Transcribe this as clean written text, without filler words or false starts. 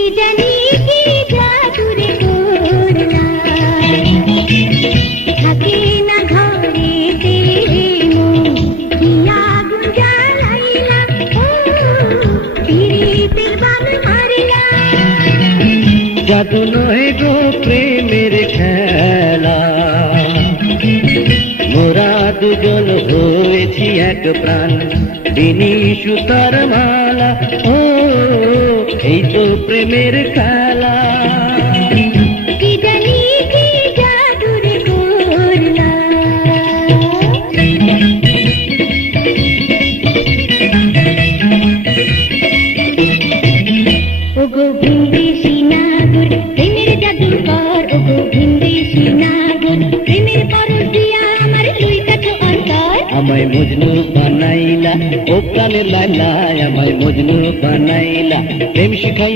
কি জানি কি জাদুরে করলা থাকে না ঘরেতে মন কি আগুন জ্বালাইলা ও পিরিতের বান মারিলা জাদু নয় গো প্রেমের খেলা মোরা দুজন হয়েছি এক প্রাণ বিনি সুতার মালা ও এই তো প্রেমের খেলা কি জানি কি জাদুরে করলা ওগো ভিনদেশি নাগর প্রেমের জাদুকর ওগো ভিনদেশি নাগর প্রেমের পরশ দিয়া আমার দুই কাছে অন্তর আমায় মজনু বানাইলা ও প্রাণের লাইলা আমায় মজনু বানাইলা প্রেম শিখাইয়া